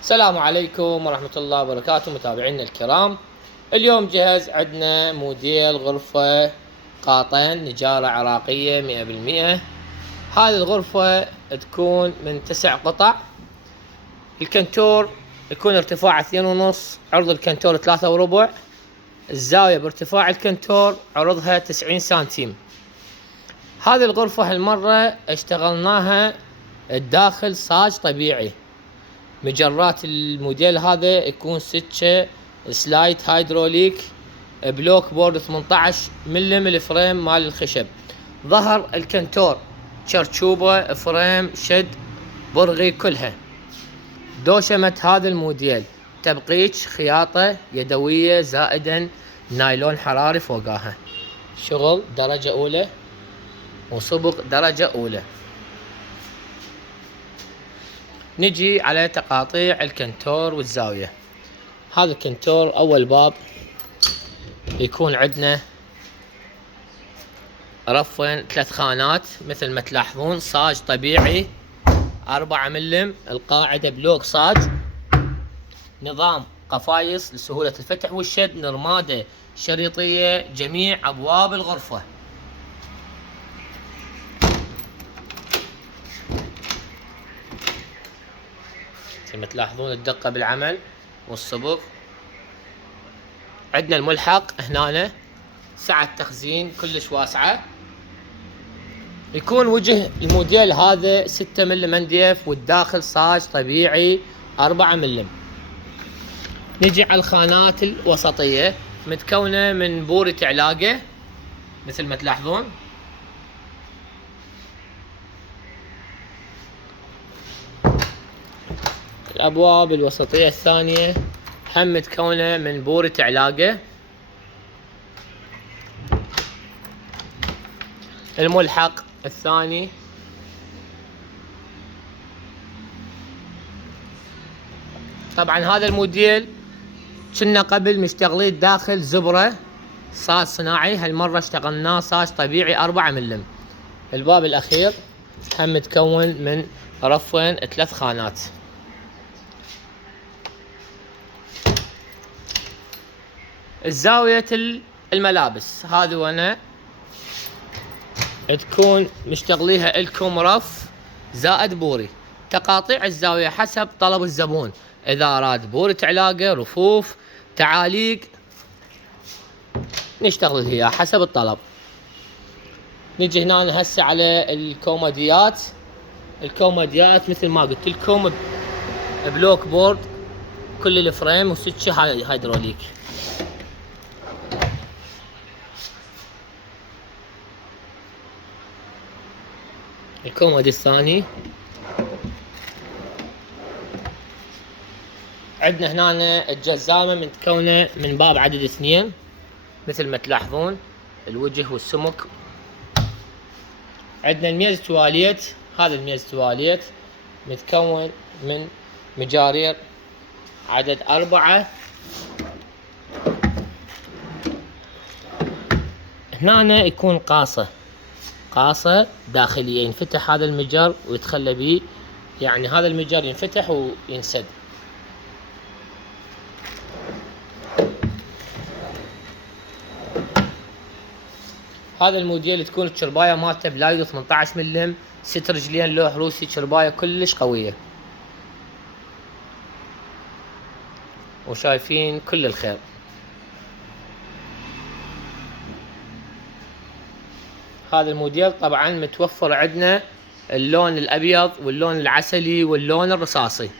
السلام عليكم ورحمة الله وبركاته متابعينا الكرام. اليوم جهز عندنا موديل غرفة قاطن نجارة عراقية 100%. هذه الغرفة تكون من 9 قطع. الكنتور يكون ارتفاع 2.5، عرض الكنتور 3.25، الزاوية بارتفاع الكنتور عرضها 90 سنتيم. هذه الغرفة هالمرة اشتغلناها الداخل صاج طبيعي. مجرات الموديل هذا يكون سكة سلايد هيدروليك، بلوك بورد 18 ملم الفريم مال الخشب. ظهر الكنتور شرشوبة، فريم شد برغي كلها. دوشمة هذا الموديل تبقيج خياطة يدوية زائدا نايلون حراري فوقاها. شغل درجة أولى وصبغ درجة أولى. نجي على تقاطيع الكنتور والزاوية. هذا الكنتور أول باب يكون عندنا رفين 3 خانات مثل ما تلاحظون، صاج طبيعي 4 ملم، القاعدة بلوك صاج، نظام قفايص لسهولة الفتح والشد، نرمادة شريطية جميع أبواب الغرفة. مثل ما تلاحظون الدقة بالعمل والصبغ. عندنا الملحق هنا، سعة تخزين كلش واسعة. يكون وجه الموديل هذا 6 ملم انديف، والداخل صاج طبيعي 4 ملم. نجي على الخانات الوسطية متكونة من بورة علاقة مثل ما تلاحظون. الأبواب الوسطية الثانية هم متكونة من بورة علاقة. الملحق الثاني طبعا هذا الموديل كنا قبل مشتغلين داخل زبرة صاج صناعي، هالمرة اشتغلناه صاج طبيعي 4 ملم. الباب الأخير هم متكون من رفين 3 خانات. الزاوية الملابس هذه وانا تكون مشتغليها لكم رف زائد بوري. تقاطيع الزاوية حسب طلب الزبون، اذا اراد بورة علاقة، رفوف، تعاليق، نشتغل هي حسب الطلب. نجي هنا هسه على الكوموديات. الكوموديات مثل ما قلت لكم بلوك بورد كل الفريم وسكة هيدروليك. الكومودي الثاني عندنا هنا الجزامة متكونة من باب عدد 2 مثل ما تلاحظون، الوجه والسمك. عندنا الميز تواليت. هذا الميز تواليت متكون من مجارير عدد 4. هنا يكون قاصة داخلية، ينفتح هذا المجر ويتخلى به، يعني هذا المجر ينفتح وينسد. هذا الموديل تكون الشرباية مالته بلايدو 18 ملم، 6 رجلين، لوح روسي، شرباية كلش قوية. وشايفين كل الخير. هذا الموديل طبعا متوفر عندنا اللون الابيض واللون العسلي واللون الرصاصي.